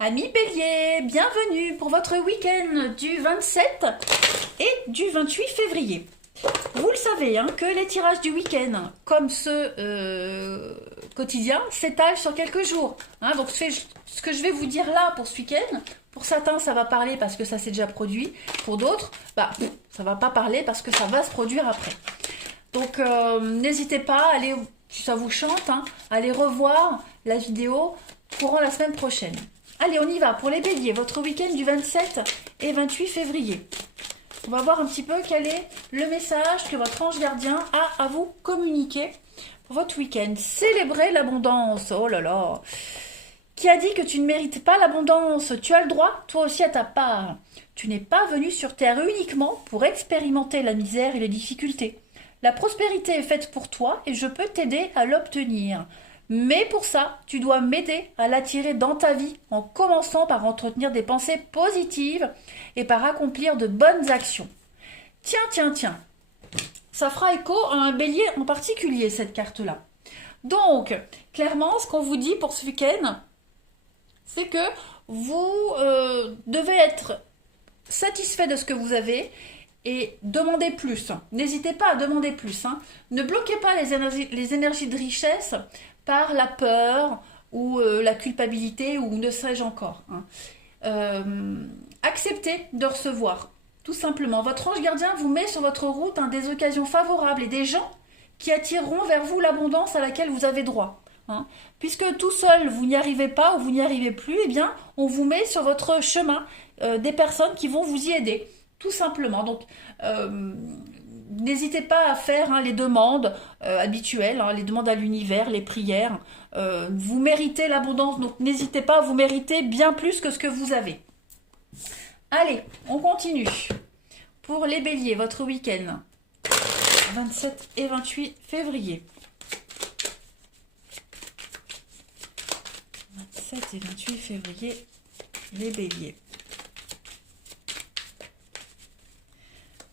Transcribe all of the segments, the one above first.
Amis Bélier, bienvenue pour votre week-end du 27 et du 28 février. Vous le savez, hein, que les tirages du week-end, comme ceux quotidiens, s'étalent sur quelques jours. Hein, donc ce que je vais vous dire là pour ce week-end, pour certains ça va parler parce que ça s'est déjà produit, pour d'autres, ça va pas parler parce que ça va se produire après. Donc n'hésitez pas à aller, si ça vous chante, hein, à aller revoir la vidéo courant la semaine prochaine. Allez, on y va pour les béliers, votre week-end du 27 et 28 février. On va voir un petit peu quel est le message que votre ange gardien a à vous communiquer pour votre week-end. Célébrez l'abondance. Oh là là. Qui a dit que tu ne mérites pas l'abondance? Tu as le droit, toi aussi, à ta part. Tu n'es pas venu sur terre uniquement pour expérimenter la misère et les difficultés. La prospérité est faite pour toi et je peux t'aider à l'obtenir. Mais pour ça, tu dois m'aider à l'attirer dans ta vie en commençant par entretenir des pensées positives et par accomplir de bonnes actions. Tiens. Ça fera écho à un bélier en particulier, cette carte-là. Donc, clairement, ce qu'on vous dit pour ce week-end, c'est que vous devez être satisfait de ce que vous avez et demandez plus. N'hésitez pas à demander plus. Hein. Ne bloquez pas les énergies de richesse par la peur ou la culpabilité ou ne sais-je encore. Hein. Acceptez de recevoir, tout simplement. Votre ange gardien vous met sur votre route des occasions favorables et des gens qui attireront vers vous l'abondance à laquelle vous avez droit. Hein. Puisque tout seul vous n'y arrivez pas ou vous n'y arrivez plus, eh bien on vous met sur votre chemin des personnes qui vont vous y aider, tout simplement. Donc n'hésitez pas à faire les demandes habituelles, les demandes à l'univers, les prières. Vous méritez l'abondance, donc n'hésitez pas, vous méritez bien plus que ce que vous avez. Allez, on continue. Pour les béliers, votre week-end, 27 et 28 février. 27 et 28 février, les béliers.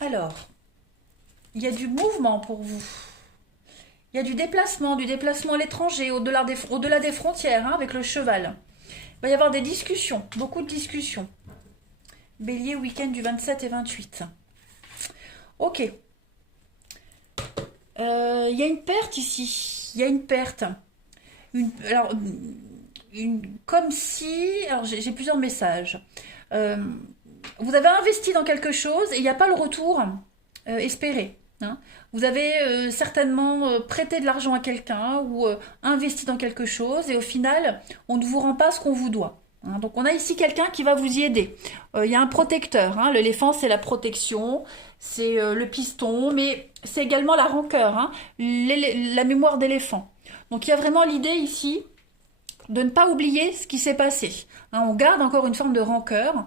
Alors, il y a du mouvement pour vous. Il y a du déplacement à l'étranger, au-delà des frontières, avec le cheval. Il va y avoir des discussions, beaucoup de discussions. Bélier, week-end du 27 et 28. Ok. Il y a une perte ici. Il y a une perte. Comme si... Alors, j'ai plusieurs messages. Vous avez investi dans quelque chose et il n'y a pas le retour espéré. Hein. Vous avez certainement prêté de l'argent à quelqu'un ou investi dans quelque chose et au final, on ne vous rend pas ce qu'on vous doit. Hein. Donc on a ici quelqu'un qui va vous y aider. Il y a un protecteur. Hein. L'éléphant, c'est la protection, c'est le piston, mais c'est également la rancœur, la mémoire d'éléphant. Donc il y a vraiment l'idée ici de ne pas oublier ce qui s'est passé. Hein, on garde encore une forme de rancœur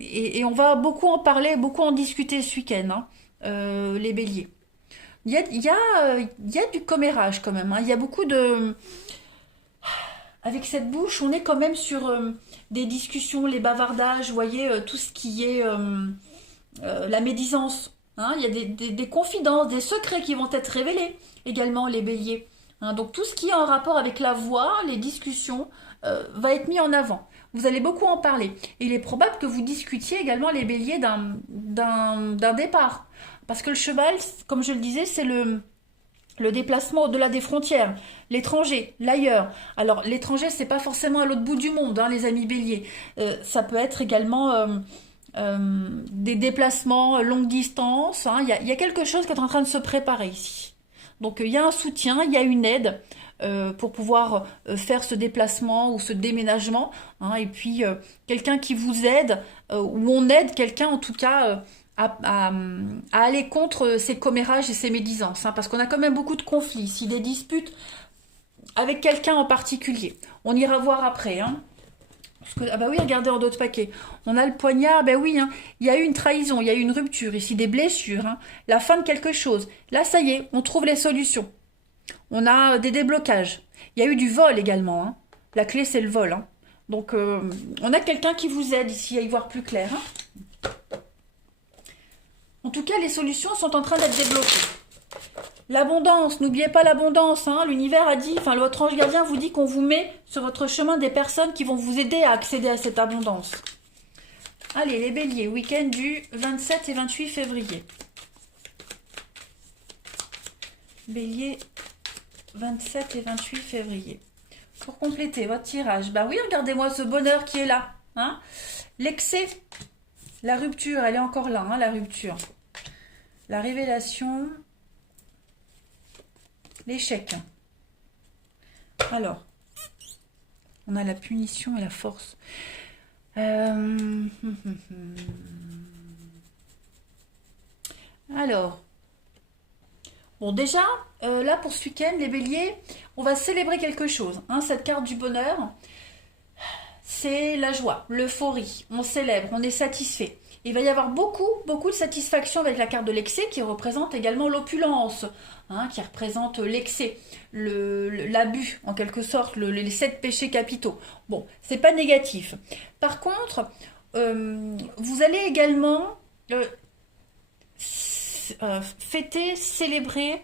et on va beaucoup en parler, beaucoup en discuter ce week-end, les béliers. Il y a du commérage quand même. Il y a beaucoup de... Avec cette bouche, on est quand même sur des discussions, les bavardages, vous voyez, tout ce qui est la médisance. Hein, il y a des confidences, des secrets qui vont être révélés également, les béliers. Hein, donc tout ce qui est en rapport avec la voix, les discussions, va être mis en avant. Vous allez beaucoup en parler. Et il est probable que vous discutiez également, les béliers, d'un départ. Parce que le cheval, comme je le disais, c'est le déplacement au-delà des frontières, l'étranger, l'ailleurs. Alors l'étranger, c'est pas forcément à l'autre bout du monde, les amis béliers. Ça peut être également des déplacements longue distance. Il y a quelque chose qui est en train de se préparer ici. Donc il y a un soutien, il y a une aide pour pouvoir faire ce déplacement ou ce déménagement. Et puis quelqu'un qui vous aide, ou on aide quelqu'un en tout cas à aller contre ces commérages et ces médisances. Parce qu'on a quand même beaucoup de conflits ici, des disputes avec quelqu'un en particulier. On ira voir après. Ah bah oui, regardez en d'autres paquets. On a le poignard, il y a eu une trahison, il y a eu une rupture, ici des blessures, la fin de quelque chose. Là, ça y est, on trouve les solutions. On a des déblocages. Il y a eu du vol également. La clé, c'est le vol. Donc, on a quelqu'un qui vous aide ici à y voir plus clair. En tout cas, les solutions sont en train d'être débloquées. L'abondance, n'oubliez pas l'abondance, hein. L'univers a dit, enfin votre ange gardien vous dit qu'on vous met sur votre chemin des personnes qui vont vous aider à accéder à cette abondance. Allez, les béliers, week-end du 27 et 28 février. Bélier, 27 et 28 février. Pour compléter votre tirage, bah oui, regardez-moi ce bonheur qui est là. Hein. L'excès, la rupture, elle est encore là, hein, la rupture. La révélation, l'échec. Alors, on a la punition et la force. Alors, bon déjà, là pour ce week-end, les béliers, on va célébrer quelque chose. Hein, cette carte du bonheur, c'est la joie, l'euphorie. On célèbre, on est satisfait. Il va y avoir beaucoup de satisfaction avec la carte de l'excès qui représente également l'opulence, hein, qui représente l'excès, l'abus en quelque sorte, les 7 péchés capitaux. Bon, c'est pas négatif. Par contre, vous allez également fêter, célébrer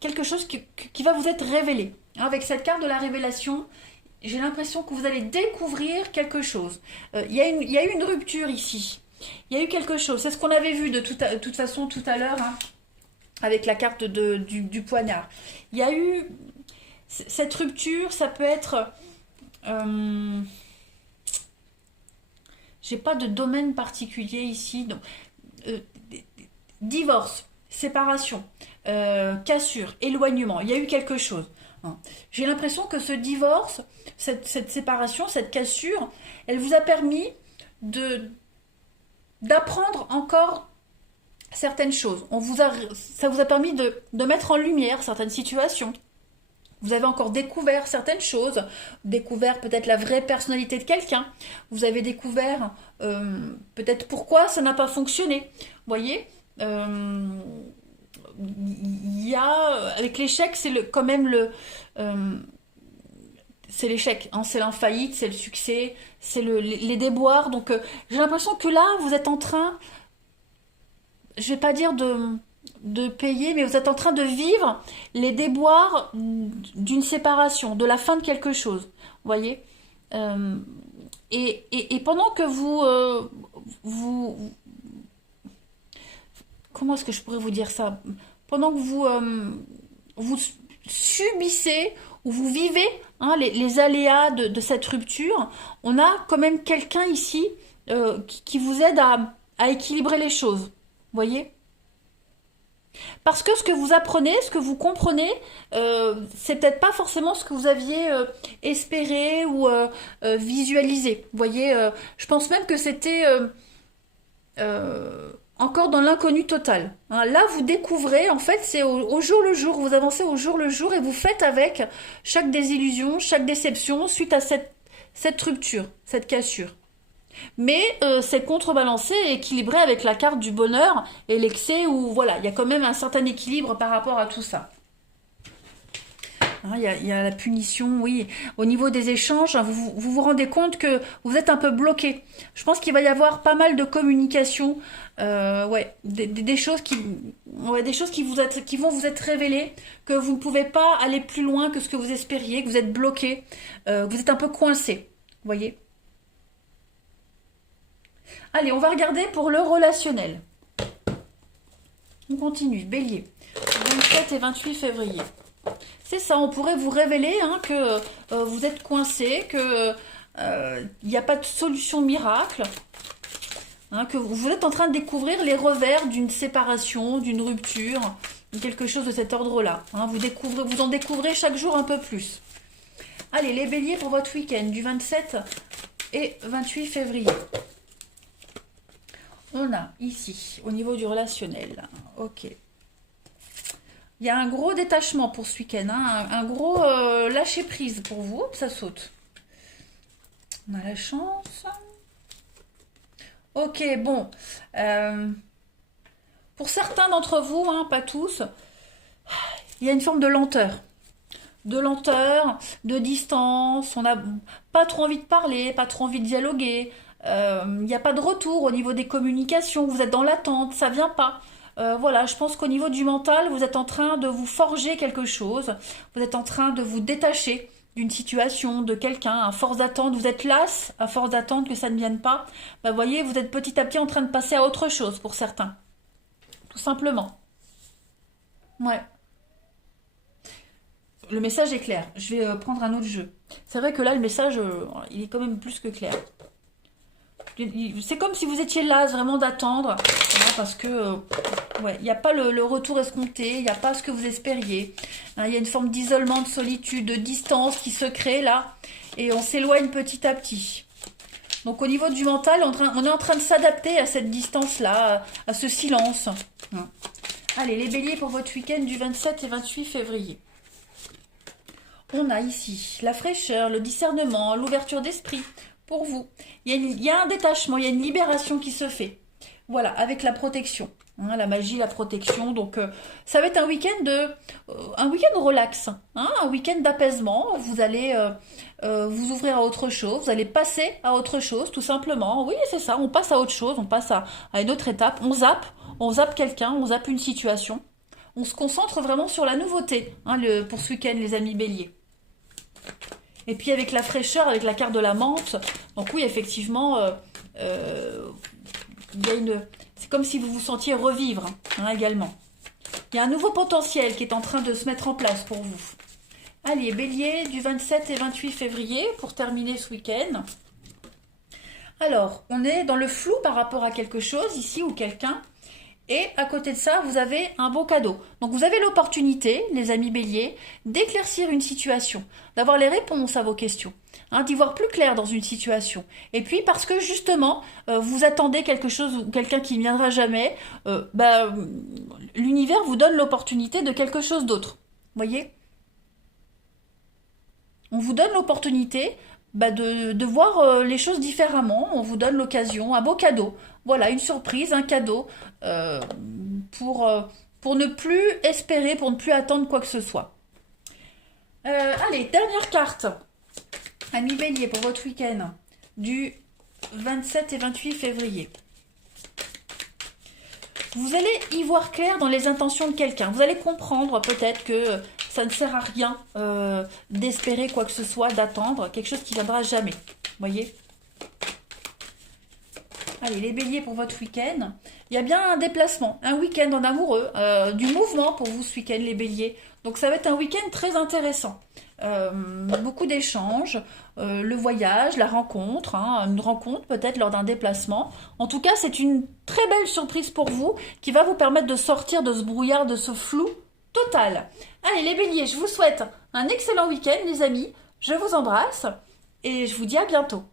quelque chose qui va vous être révélé. Hein, avec cette carte de la révélation, j'ai l'impression que vous allez découvrir quelque chose. Il y a eu une rupture ici. Il y a eu quelque chose. C'est ce qu'on avait vu de toute façon tout à l'heure, hein, avec la carte du poignard. Il y a eu cette rupture, ça peut être... j'ai pas de domaine particulier ici. Donc, divorce, séparation, cassure, éloignement. Il y a eu quelque chose. Hein. J'ai l'impression que ce divorce, cette séparation, cette cassure, elle vous a permis d'apprendre encore certaines choses. Ça vous a permis de mettre en lumière certaines situations. Vous avez encore découvert certaines choses, découvert peut-être la vraie personnalité de quelqu'un. Vous avez découvert peut-être pourquoi ça n'a pas fonctionné. Vous voyez, il y a avec l'échec, c'est quand même c'est l'échec, hein, c'est l'infaillite, c'est le succès, c'est les déboires. Donc j'ai l'impression que là, vous êtes en train, je vais pas dire de payer, mais vous êtes en train de vivre les déboires d'une séparation, de la fin de quelque chose. Vous voyez, et pendant que vous comment est-ce que je pourrais vous dire ça? Pendant que vous subissez ou vous vivez, hein, les aléas de cette rupture, on a quand même quelqu'un ici qui vous aide à équilibrer les choses. Vous voyez? Parce que ce que vous apprenez, ce que vous comprenez, c'est peut-être pas forcément ce que vous aviez espéré ou visualisé. Vous voyez, je pense même que c'était encore dans l'inconnu total. Hein, là, vous découvrez, en fait, c'est au jour le jour, vous avancez au jour le jour et vous faites avec chaque désillusion, chaque déception suite à cette rupture, cette cassure. Mais c'est contrebalancé et équilibré avec la carte du bonheur et l'excès où, voilà, il y a quand même un certain équilibre par rapport à tout ça. Hein, il y a la punition, oui. Au niveau des échanges, hein, vous rendez compte que vous êtes un peu bloqué. Je pense qu'il va y avoir pas mal de communication, ouais, des choses des choses qui vont vous être révélées, que vous ne pouvez pas aller plus loin que ce que vous espériez, que vous êtes bloqué, vous êtes un peu coincé, vous voyez. Allez, on va regarder pour le relationnel. On continue, Bélier, 27 et 28 février. C'est ça, on pourrait vous révéler hein, que vous êtes coincé, que il n'y a pas de solution miracle, hein, que vous êtes en train de découvrir les revers d'une séparation, d'une rupture, quelque chose de cet ordre-là. Hein, vous en découvrez chaque jour un peu plus. Allez, les béliers pour votre week-end du 27 et 28 février. On a ici, au niveau du relationnel, ok. Il y a un gros détachement pour ce week-end, hein, un gros lâcher-prise pour vous, ça saute. On a la chance. Ok, bon. Pour certains d'entre vous, hein, pas tous, il y a une forme de lenteur. De distance, on n'a pas trop envie de parler, pas trop envie de dialoguer. Il n'y a pas de retour au niveau des communications, vous êtes dans l'attente, ça vient pas. Voilà, je pense qu'au niveau du mental, vous êtes en train de vous forger quelque chose. Vous êtes en train de vous détacher d'une situation, de quelqu'un, à force d'attendre. Vous êtes lasse, à force d'attendre que ça ne vienne pas. Bah, voyez, vous êtes petit à petit en train de passer à autre chose pour certains. Tout simplement. Ouais. Le message est clair. Je vais prendre un autre jeu. C'est vrai que là, le message, il est quand même plus que clair. C'est comme si vous étiez là vraiment d'attendre, voilà, parce que ouais, il n'y a pas le retour escompté, il n'y a pas ce que vous espériez. Hein, il y a une forme d'isolement, de solitude, de distance qui se crée là, et on s'éloigne petit à petit. Donc au niveau du mental, on est en train de s'adapter à cette distance-là, à ce silence. Hein. Allez, les béliers pour votre week-end du 27 et 28 février. On a ici la fraîcheur, le discernement, l'ouverture d'esprit pour vous. Il y a un détachement, il y a une libération qui se fait. Voilà, avec la protection. Hein, la magie, la protection. Donc, ça va être un week-end relax. Hein, un week-end d'apaisement. Vous allez vous ouvrir à autre chose. Vous allez passer à autre chose, tout simplement. Oui, c'est ça. On passe à autre chose. On passe à une autre étape. On zappe quelqu'un. On zappe une situation. On se concentre vraiment sur la nouveauté hein, pour ce week-end, les amis béliers. Et puis avec la fraîcheur, avec la carte de la menthe, donc oui, effectivement, il y a c'est comme si vous vous sentiez revivre hein, également. Il y a un nouveau potentiel qui est en train de se mettre en place pour vous. Allez, bélier du 27 et 28 février pour terminer ce week-end. Alors, on est dans le flou par rapport à quelque chose ici ou quelqu'un. Et à côté de ça, vous avez un beau cadeau. Donc vous avez l'opportunité, les amis béliers, d'éclaircir une situation, d'avoir les réponses à vos questions, hein, d'y voir plus clair dans une situation. Et puis parce que justement, vous attendez quelque chose ou quelqu'un qui ne viendra jamais, l'univers vous donne l'opportunité de quelque chose d'autre. Voyez ? On vous donne l'opportunité de voir les choses différemment. On vous donne l'occasion, un beau cadeau. Voilà, une surprise, un cadeau euh, pour ne plus espérer, pour ne plus attendre quoi que ce soit. Allez, dernière carte. Amis bélier pour votre week-end du 27 et 28 février. Vous allez y voir clair dans les intentions de quelqu'un. Vous allez comprendre peut-être que ça ne sert à rien d'espérer quoi que ce soit, d'attendre quelque chose qui ne viendra jamais. Voyez ? Allez, les béliers pour votre week-end. Il y a bien un déplacement, un week-end en amoureux, du mouvement pour vous ce week-end, les béliers. Donc ça va être un week-end très intéressant. Beaucoup d'échanges, le voyage, la rencontre, hein, une rencontre peut-être lors d'un déplacement. En tout cas, c'est une très belle surprise pour vous qui va vous permettre de sortir de ce brouillard, de ce flou total. Allez, les béliers, je vous souhaite un excellent week-end, les amis. Je vous embrasse et je vous dis à bientôt.